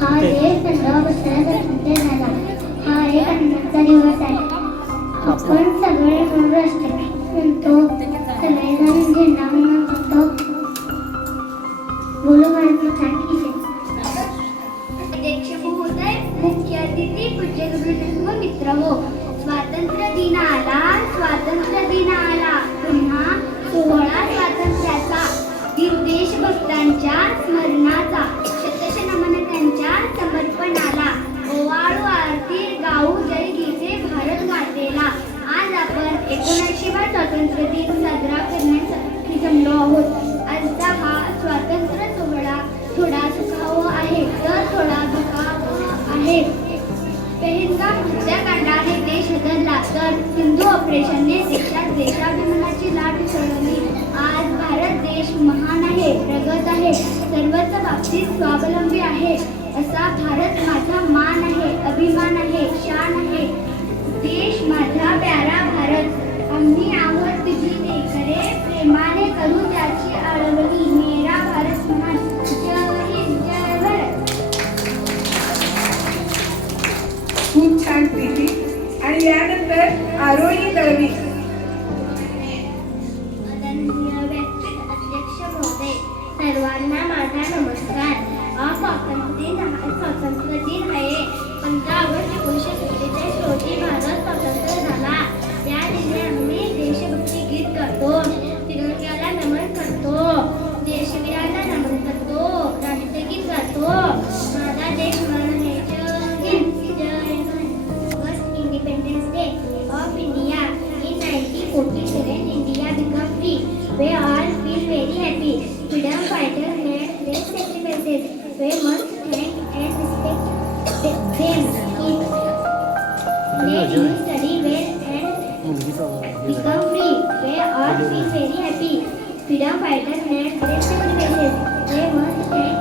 हा झाला. हा एक आनंदाचा दिवस आहे. आपण सगळे मिळून राष्ट्रगीत म्हणतो सगळेजण झेंडा म्हणतो. बोलो भारत माता की जय अध्यक्ष महोदय मुख्य अतिथी पूज्य गुरुजन व मित्र हो. स्वातंत्र्य दिन आला स्वातंत्र्य दिन आला. पुन्हा सोहळा स्वातंत्र्याचा. दिन देशभक्तांच्या स्मरणाचा स्वातंत्र्य दिन साजरा करण्यासाठी जमलो आहोत. आजचा हा स्वातंत्र्य सोहळा थोडा सुखावह आहे. तर थोडा दुखावह आहे. पेहलगाम हत्याकांडाने देश हदरला तर सिंधू ऑपरेशनने देशात देशाभिमानाची लाट उसळली आज भारत देश महान आहे प्रगत आहे सर्वच बाबतीत स्वावलंबी आहे. असा भारत माझा मान आहे अभिमान आहे शान आहे. देश माझा प्यारा भारत. आम्ही आहोत लेकरे प्रेमाने करू त्याची आळवणी मेरा भारत महान जय जय भारत. खूप छान प्रीती. आणि यानंतर आरोही दळवी. सर्वांना माझा नमस्कार. आज स्वातंत्र्य दिन स्वातंत्र्य दिन आहे. पंधरा ऑगस्ट एकोणीसशे सत्तेचाळीस रोजी भारत स्वतंत्र झाला. या दिनी आम्ही देशभक्ती अंकित करतो तिरंग्याला नमन करतो देशवीरांना नमन करतो राष्ट्रगीत गातो माझा देश म्हणून independence day of India in nineteen forty seven India become free we all feel very happy freedom fighter made great sacrifices we must thank and respect them in let you study well and become all feel very happy. Freedom fighters made great sacrifices. They must thank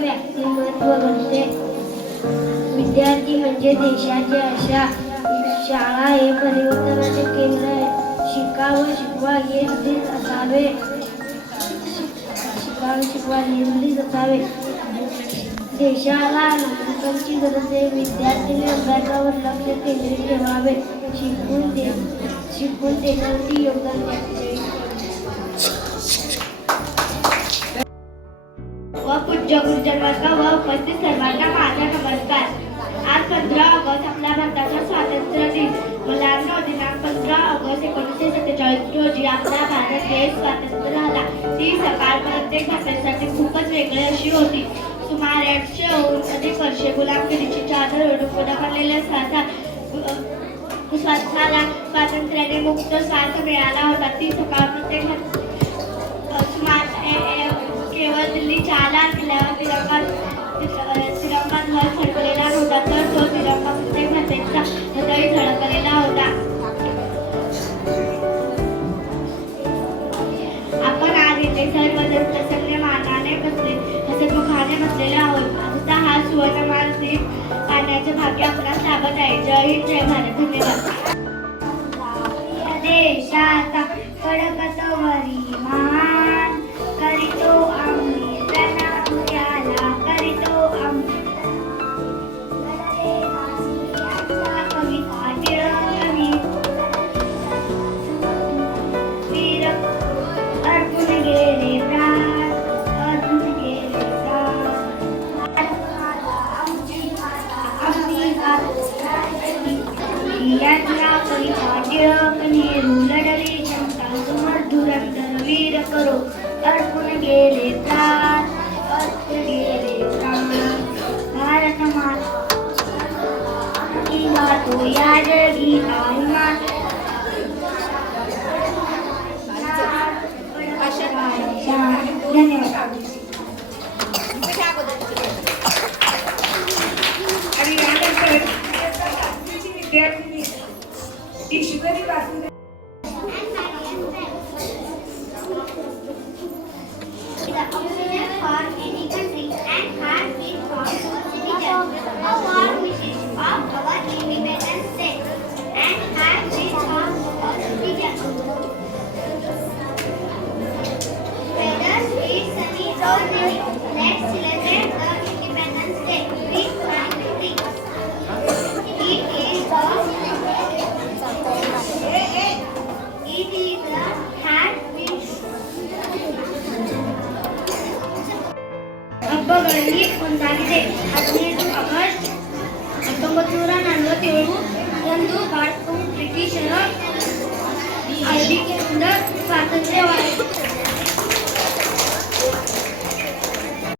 व्यक्तिमत्व घडते विद्यार्थी म्हणजे देशाची आशा शाळा हे परिवर्तनाचे केंद्र आहे. शिकावं शिकवा हे बुद्धीच असावे. शिकावं शिकवा हे असावे. देशाला नागरिकांची गरज आहे. विद्यार्थ्यांनी अभ्यासावर लक्ष केंद्रित ठेवावे. शिकून दे शिकून देण्यासाठी योगदान द्यावे व पूज्य व उपस्थित सर्वांना माझा नमस्कार. आज पंधरा ऑगस्ट आपला भारताचा स्वातंत्र्य दिन. मुलांना दिनांक पंधरा ऑगस्ट एकोणीसशे सत्तेचाळीस रोजी आपला भारत देश स्वातंत्र्य झाला. ती सकाळ प्रत्येक भारतासाठी खूपच वेगळी अशी होती. सुमारे आठशेहून अधिक वर्षे गुलामगिरीची चादर ओढून पुढे स्वासा स्वातंत्र्याने मुक्त श्वास मिळाला होता. ती सकाळ प्रत्येक केवळ दिल्लीच्या लाल किल्ल्यावर तिरंगा तिरंगा ध्वज फडकलेला होता. तर तो तिरंगा प्रत्येक भारतीयांचा हृदय झळकलेला होता. आपण आज इथे सर्वजण प्रसन्न मानाने बसले. हसतमुखाने बसलेले आहोत. आता हा सुवर्णमान दिन पाण्याचे भाग्य आपला साबत आहे. जय हिंद जय भारत. धन्यवाद. देशाचा कडकतवरी महा यात्रा कविता टिळक नेहरू लढले जनता समर धुरंधर वीर करो अर्जुन गेले प्राण अर्जुन गेले प्राण भारत माता की मातो या जगी अभिमान धन्यवाद. ಹಬ್ಬಗಳಲ್ಲಿ ಒಂದಾಗಿದೆ ಹದಿನೈದು ಆಗಸ್ಟ್ ಹತ್ತೊಂಬತ್ತು ನೂರ ನಲವತ್ತೇಳು ರಂದು ಭಾರತವು ಬ್ರಿಟಿಷರ ಆಳ್ವಿಕೆಯಿಂದ ಸ್ವಾತಂತ್ರ್ಯವಾಯಿತು